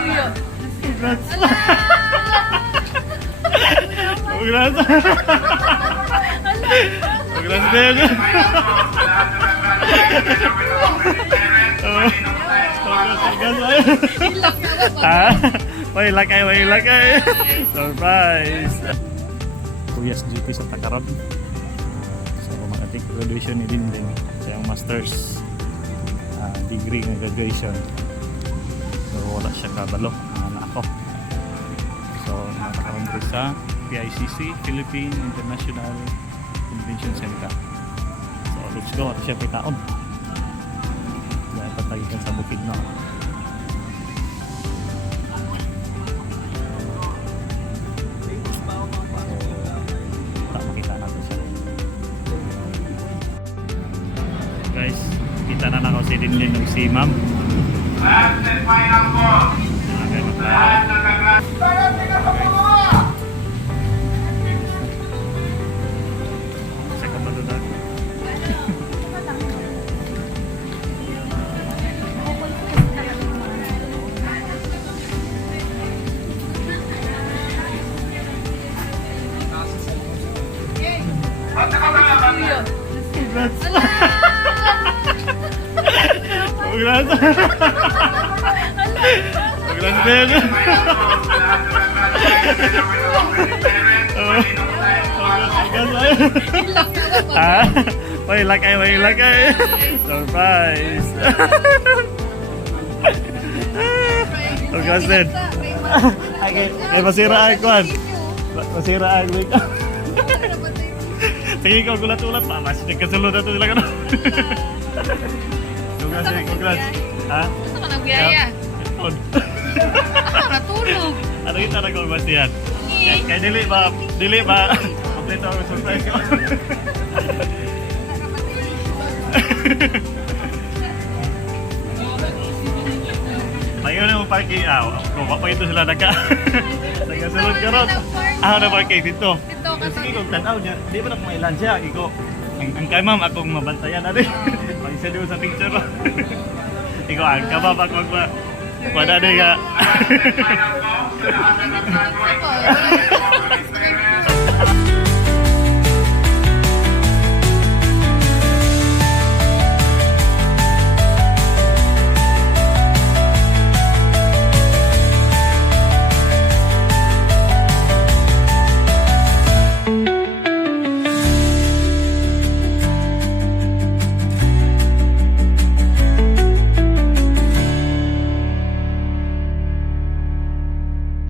Congrats. Congrats. Congrats din. May lakay. Surprise. Kuyas GP sa Takarab. So, mga graduation ni din sa yung master's degree ng graduation. So, wala siya kabalo. Anak ako. So, nakakaroon ko sa PICC, Philippine International Convention Center. So, let's go. Ito siya pitaon. Dahil patagitan sa bukid na. Guys, kita na ako si Dinlin ng si Ma'am. Sa kapalunan. Congrats. Congrats. Congrats din. May lakay. Surprise. Congrats din. Ay, masira ang kwan. Masira ang wig. Sige, ikaw gulat-ulat pa. Mas nagkasulod na ito sila ka na. Congrats. Ha? Gusto ka ng biyaya? Headphone. Natulog. Ano yung tanong ko ba siyan? Kaya dili ba, complete ako surprise ko. Ngayon na mo parking, kung papakito sila nagkasunod ka ron. Na parking dito. Sige, kung tanaw niya, di ba na kumailan siya? Ang kay ma'am, akong mabantayan na rin. Pag-isa doon sa picture mo. Ikaw, ang kababag magpa. Pada na nga.